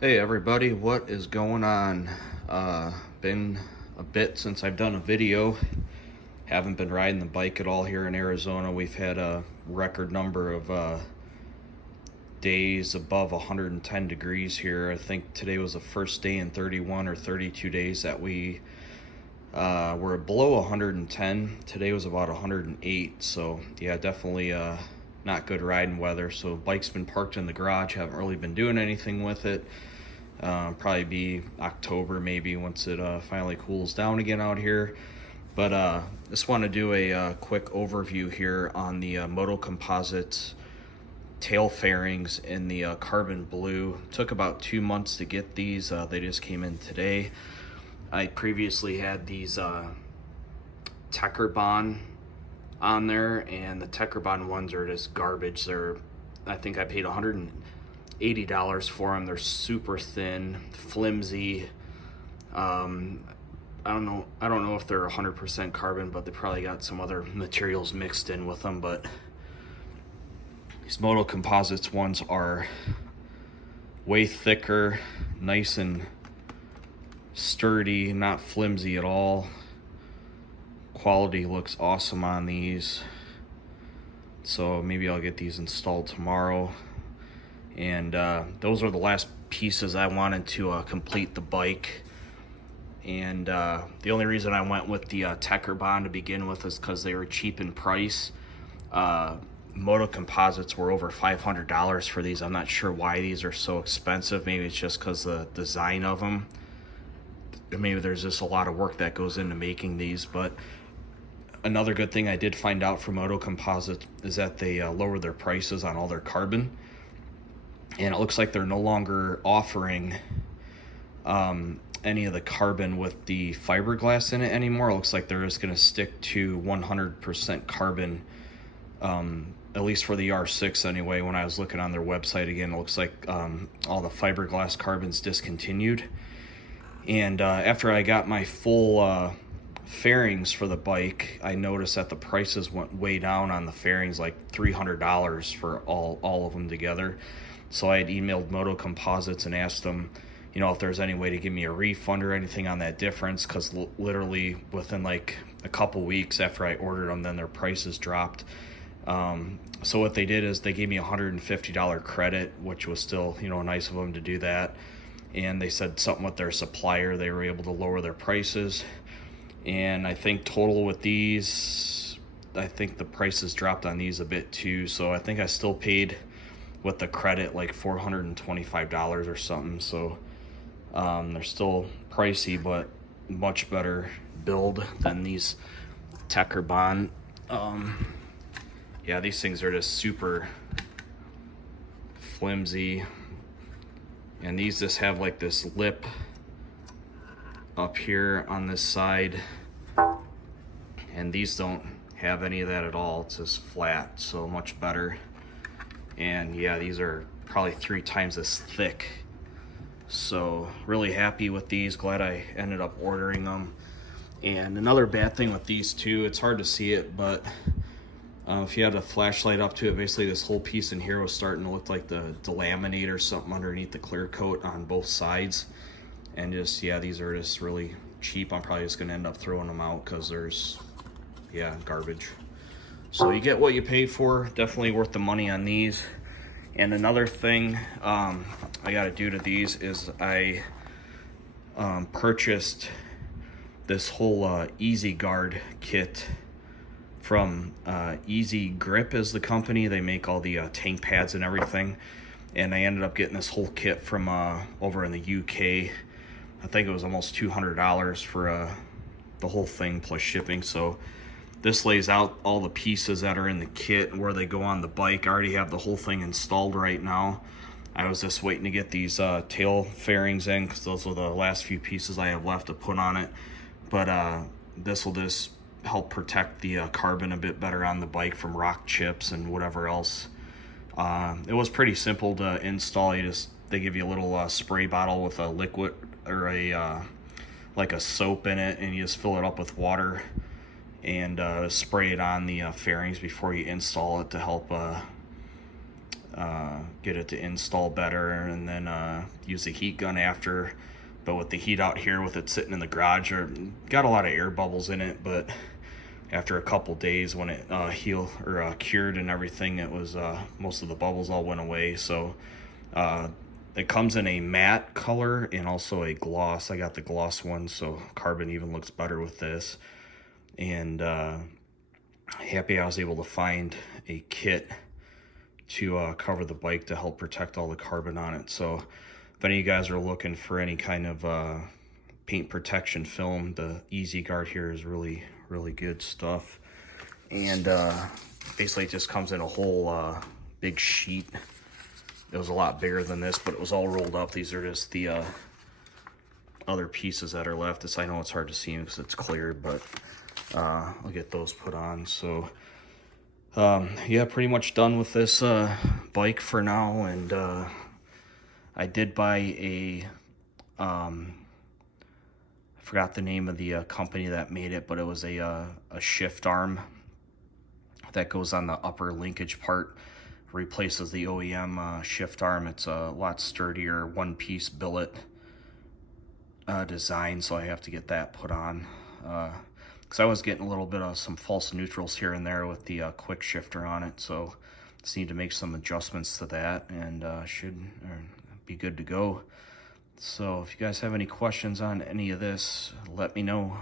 Hey everybody, what is going on? Been a bit since I've done a video. Haven't been riding the bike at all here in Arizona. We've had a record number of days above 110 degrees here. I think today was the first day in 31 or 32 days that we were below 110. Today was about 108, so yeah, definitely not good riding weather. So bike's been parked in the garage, haven't really been doing anything with it. Probably be October maybe once it finally cools down again out here. But just want to do a quick overview here on the Motocomposites tail fairings in the carbon blue. Took about 2 months to get these. They just came in today. I previously had these Tekkerbahn on there, and the Tekkerbahn ones are just garbage. I think I paid $180 for them. They're super thin, flimsy. I don't know if they're 100% carbon, but they probably got some other materials mixed in with them. But these Motocomposites ones are way thicker, nice and sturdy, not flimsy at all. Quality looks awesome on these. So maybe I'll get these installed tomorrow. And those are the last pieces I wanted to complete the bike. And the only reason I went with the Tekkerbahn to begin with is because they were cheap in price. Motocomposites were over $500 for these. I'm not sure why these are so expensive. Maybe it's just because the design of them. Maybe there's just a lot of work that goes into making these. But another good thing I did find out from Motocomposites is that they lowered their prices on all their carbon. And it looks like they're no longer offering any of the carbon with the fiberglass in it anymore. It looks like they're just going to stick to 100% carbon, at least for the R6 anyway. When I was looking on their website again, it looks like all the fiberglass carbon's discontinued. And after I got my full fairings for the bike, I noticed that the prices went way down on the fairings, like $300 for all of them together. So I had emailed Motocomposites and asked them, if there's any way to give me a refund or anything on that difference, because literally within like a couple weeks after I ordered them, then their prices dropped. So what they did is they gave me a $150 credit, which was still, nice of them to do that. And they said something with their supplier, they were able to lower their prices. And I think total with these, I think the prices dropped on these a bit too. So I think I still paid with the credit like $425 or something. So they're still pricey, but much better build than these Tekkerbahn. Yeah, these things are just super flimsy. And these just have like this lip up here on this side. And these don't have any of that at all. It's just flat, so much better. And yeah, these are probably 3 times as thick. So really happy with these. Glad I ended up ordering them. And another bad thing with these too, it's hard to see it, but if you had a flashlight up to it, basically this whole piece in here was starting to look like the delaminate or something underneath the clear coat on both sides. And just, yeah, these are just really cheap. I'm probably just gonna end up throwing them out because there's, yeah, garbage. So you get what you pay for. Definitely worth the money on these. And another thing I gotta do to these is I purchased this whole Eazi-Guard kit from Eazi-Grip is the company. They make all the tank pads and everything. And I ended up getting this whole kit from over in the UK. I think it was almost $200 for the whole thing plus shipping. So this lays out all the pieces that are in the kit and where they go on the bike. I already have the whole thing installed right now. I was just waiting to get these tail fairings in because those are the last few pieces I have left to put on it. But this will just help protect the carbon a bit better on the bike from rock chips and whatever else. It was pretty simple to install. They give you a little spray bottle with a liquid or like a soap in it, and you just fill it up with water and spray it on the fairings before you install it to help get it to install better, and then use the heat gun after. But with the heat out here, with it sitting in the garage, got a lot of air bubbles in it, but after a couple days when it healed or cured and everything, it was most of the bubbles all went away. So it comes in a matte color and also a gloss. I got the gloss one, so carbon even looks better with this. And happy I was able to find a kit to cover the bike to help protect all the carbon on it. So if any of you guys are looking for any kind of paint protection film, the Eazi-Guard here is really good stuff. And basically it just comes in a whole big sheet. It was a lot bigger than this, but it was all rolled up. These are just the other pieces that are left. I know it's hard to see because it's clear, but I'll get those put on. So yeah, pretty much done with this bike for now. And I did buy a I forgot the name of the company that made it, but it was a shift arm that goes on the upper linkage part, replaces the OEM shift arm. It's a lot sturdier, one-piece billet design, so I have to get that put on. Because I was getting a little bit of some false neutrals here and there with the quick shifter on it, so just need to make some adjustments to that, and should be good to go. So if you guys have any questions on any of this, let me know.